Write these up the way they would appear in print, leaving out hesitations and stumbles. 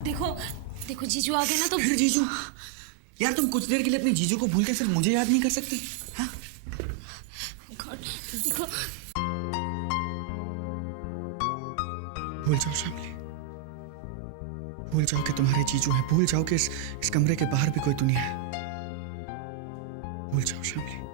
देखो देखो जीजू आ गए ना तो फिर जीजू? यार तुम कुछ देर के लिए अपने जीजू को भूल के सिर्फ मुझे याद नहीं कर सकते? हाँ? गॉड, देखो भूल जाओ शामली, भूल जाओ कि तुम्हारे जीजू हैं, भूल जाओ कि इस कमरे के बाहर भी कोई दुनिया है। भूल जाओ शामली।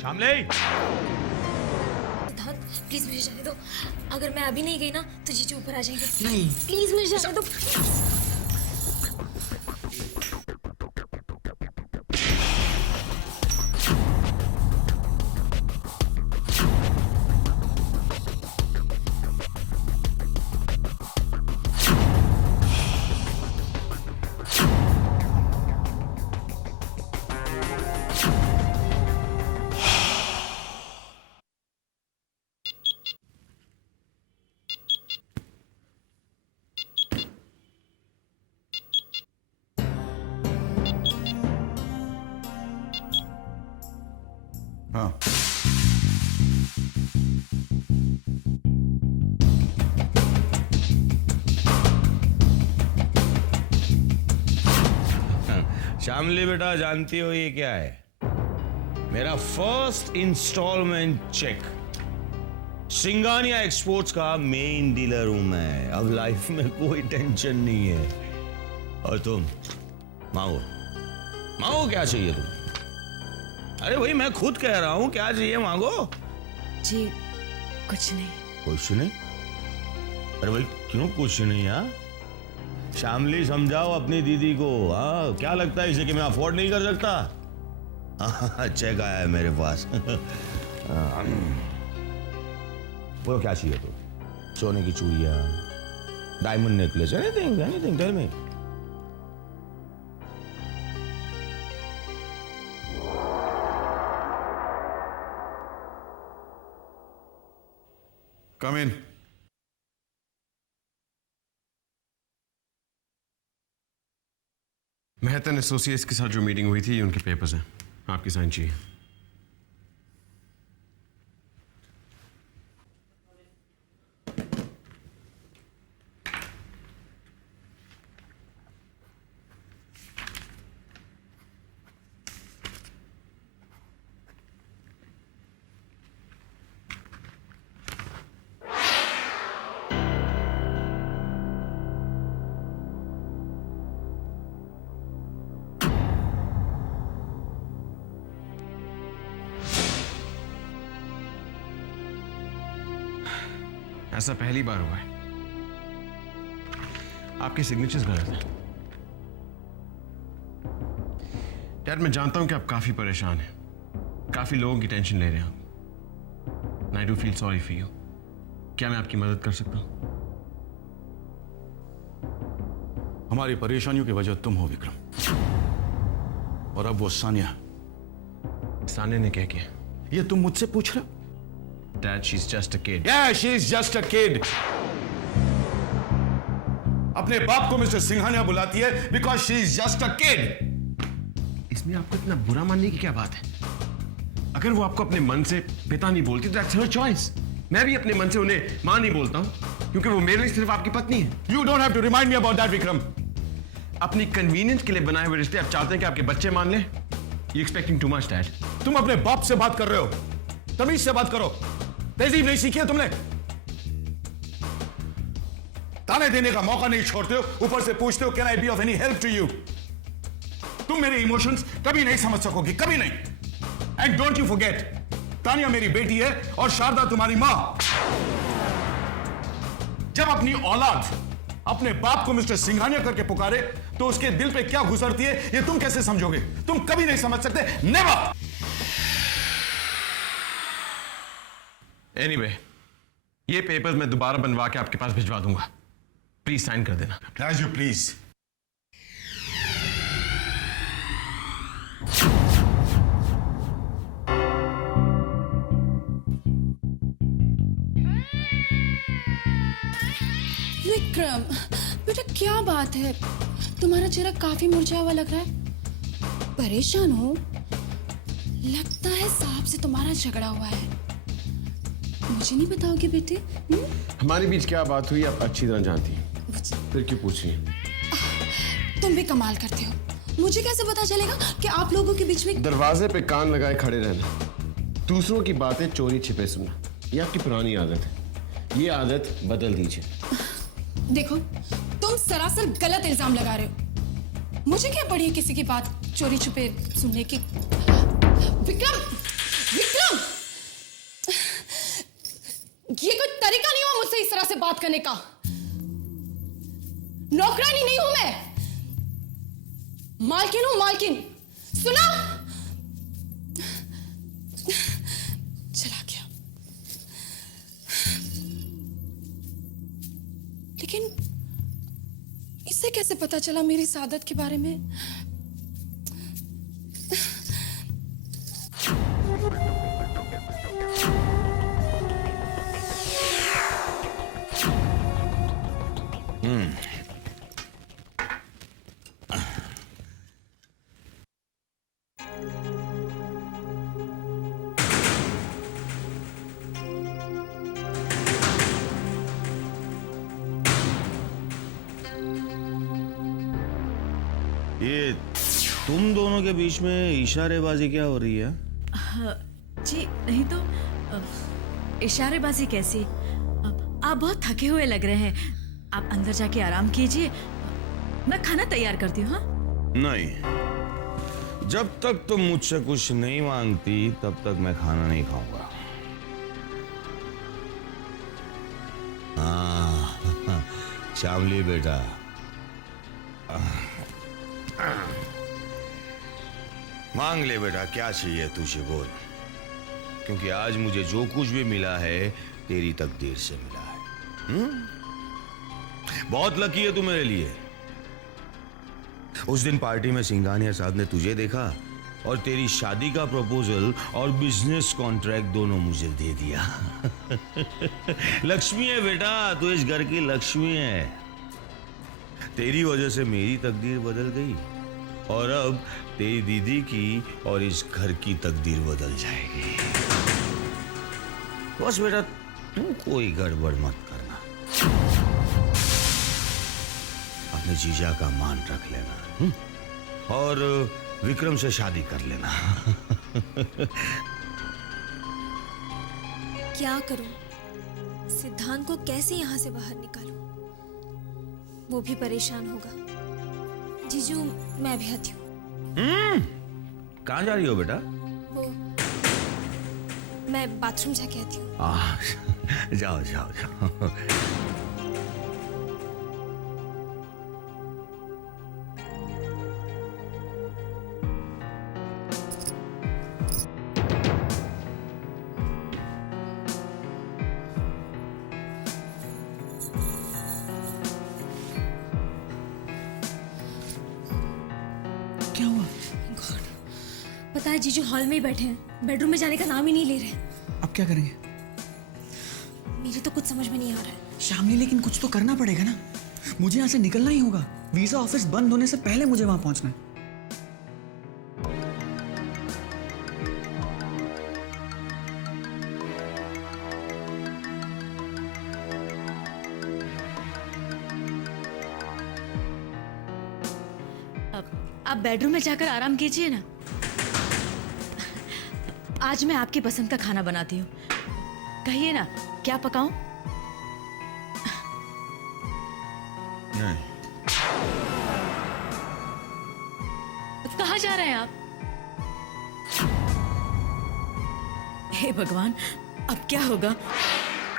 शामली, सिद्धांत प्लीज मुझे जाने दो। अगर मैं अभी नहीं गई ना तो जीजू ऊपर आ जाएंगे। नहीं। प्लीज मुझे जाने दो प्लीज। हाँ, शामली बेटा, जानती हो ये क्या है? मेरा first installment check. Singhania exports का मेन डीलर हूं मैं। अब लाइफ में कोई टेंशन नहीं है। और तुम मांगो, मांगो, क्या चाहिए तुम? अरे भाई, मैं खुद कह रहा हूं, क्या चाहिए मांगो। जी कुछ नहीं। कुछ नहीं? अरे भाई क्यों कुछ नहीं? यार शामली, समझाओ अपनी दीदी को। हाँ, क्या लगता है इसे कि मैं अफोर्ड नहीं कर सकता? चेक आया है मेरे पास। बोलो क्या चाहिए तो? सोने की चूड़ियां, diamond necklace, anything anything, tell me. Come in. Mehtan associates के साथ जो मीटिंग हुई थी, ये उनके पेपर्स हैं, आपकी साइन चाहिए। ऐसा पहली बार हुआ है। आपके सिग्नेचर्स गलत हैं। डैड, मैं जानता हूं कि आप काफी परेशान हैं, काफी लोगों की टेंशन ले रहे हैं। I do feel sorry for you. क्या मैं आपकी मदद कर सकता हूं? हमारी परेशानियों की वजह तुम हो विक्रम, और अब वो सानिया। साने ने क्या किया? ये तुम मुझसे पूछ रहे हो? Dad, she is just a kid. Yeah, she's just a kid. अपने बाप को मिस्टर सिंघानिया बुलाती है because she's just a kid. इसमें आपको इतना बुरा मानने की क्या बात है? अगर वो आपको अपने मन से पिता नहीं बोलती, that's her choice. मैं भी अपने मन से उन्हें मां नहीं बोलता हूं, क्योंकि वो मेरे लिए सिर्फ आपकी पत्नी है। You don't have to remind me about that, Vikram. अपनी कन्वीनियंस के लिए बनाए हुए रिश्ते आप चाहते हैं कि आपके बच्चे मान लें? You expecting too much, Dad. तुम अपने बाप से बात कर रहे हो, तमीज से बात करो। तहजीब नहीं सीखी है तुमने? ताने देने का मौका नहीं छोड़ते हो, ऊपर से पूछते हो can I be of any help to you. तुम मेरे इमोशंस कभी नहीं समझ सकोगी, कभी नहीं। And don't you forget, Tania मेरी बेटी है और शारदा तुम्हारी मां। जब अपनी औलाद अपने बाप को मिस्टर सिंघानिया करके पुकारे तो उसके दिल पे क्या गुजरती है ये तुम कैसे समझोगे? तुम कभी नहीं समझ सकते, नेवर। एनीवे, ये पेपर्स मैं दोबारा बनवा के आपके पास भिजवा दूंगा। प्लीज साइन कर देना। राजू प्लीज। विक्रम, बेटा क्या बात है? तुम्हारा चेहरा काफी मुरझाया हुआ लग रहा है। परेशान हो? लगता है साहब से तुम्हारा झगड़ा हुआ है। मुझे नहीं बताओगे बेटे? हमारे बीच क्या बात हुई आप अच्छी तरह जानती हैं। फिर क्यों पूछ रही हैं? तुम भी कमाल करते हो। मुझे कैसे पता चलेगा कि आप लोगों के बीच में? दरवाजे पे कान लगाए खड़े रहना, दूसरों की बातें चोरी छिपे सुनना, ये आपकी पुरानी आदत है। ये आदत बदल दीजिए। देखो, तुम सरासर गलत इल्जाम लगा रहे हो। मुझे क्या पड़ी है किसी की बात चोरी छुपे सुनने की? विक्रम, विक्रम, ये कोई तरीका नहीं हुआ मुझसे इस तरह से बात करने का। नौकरानी नहीं हूं मैं, मालकिन हूं, मालकिन। सुना? चला गया। लेकिन इसे कैसे पता चला मेरी इस आदत के बारे में? ये तुम दोनों के बीच में इशारेबाजी क्या हो रही है? जी नहीं तो इशारेबाजी कैसी? आप बहुत थके हुए लग रहे हैं, आप अंदर जाके आराम कीजिए, मैं खाना तैयार करती हूँ। हाँ? नहीं, जब तक तुम मुझसे कुछ नहीं मांगती तब तक मैं खाना नहीं खाऊंगा। हाँ, श्यामली बेटा, मांग ले बेटा, क्या चाहिए तुझे बोल, क्योंकि आज मुझे जो कुछ भी मिला है तेरी तकदीर से मिला है। बहुत लकी है तू मेरे लिए। उस दिन पार्टी में सिंघानिया साहब ने तुझे देखा और तेरी शादी का प्रपोजल और बिजनेस कॉन्ट्रैक्ट दोनों मुझे दे दिया। लक्ष्मी है बेटा, तू इस घर की लक्ष्मी है। तेरी वजह से मेरी तकदीर बदल गई और अब तेरी दीदी की और इस घर की तकदीर बदल जाएगी। बस बेटा तू कोई गड़बड़ मत करना, अपने जीजा का मान रख लेना और विक्रम से शादी कर लेना। क्या करूं? सिद्धांत को कैसे यहां से बाहर निकालूं? वो भी परेशान होगा। जीजू, मैं भी आती हूँ। कहाँ जा रही हो बेटा? वो मैं बाथरूम जाके आती हूँ। जाओ जाओ जाओ। क्या हुआ? पता है जीजू हॉल में ही बैठे हैं, बेडरूम में जाने का नाम ही नहीं ले रहे। अब क्या करेंगे? मेरी तो कुछ समझ में नहीं आ रहा है। श्यामली, लेकिन कुछ तो करना पड़ेगा ना। मुझे यहाँ से निकलना ही होगा। वीजा ऑफिस बंद होने से पहले मुझे वहां पहुंचना है। आप बेडरूम में जाकर आराम कीजिए ना। आज मैं आपकी पसंद का खाना बनाती हूँ, कहिए ना क्या पकाऊं? नहीं। कहाँ जा रहे हैं आप? हे भगवान, अब क्या होगा?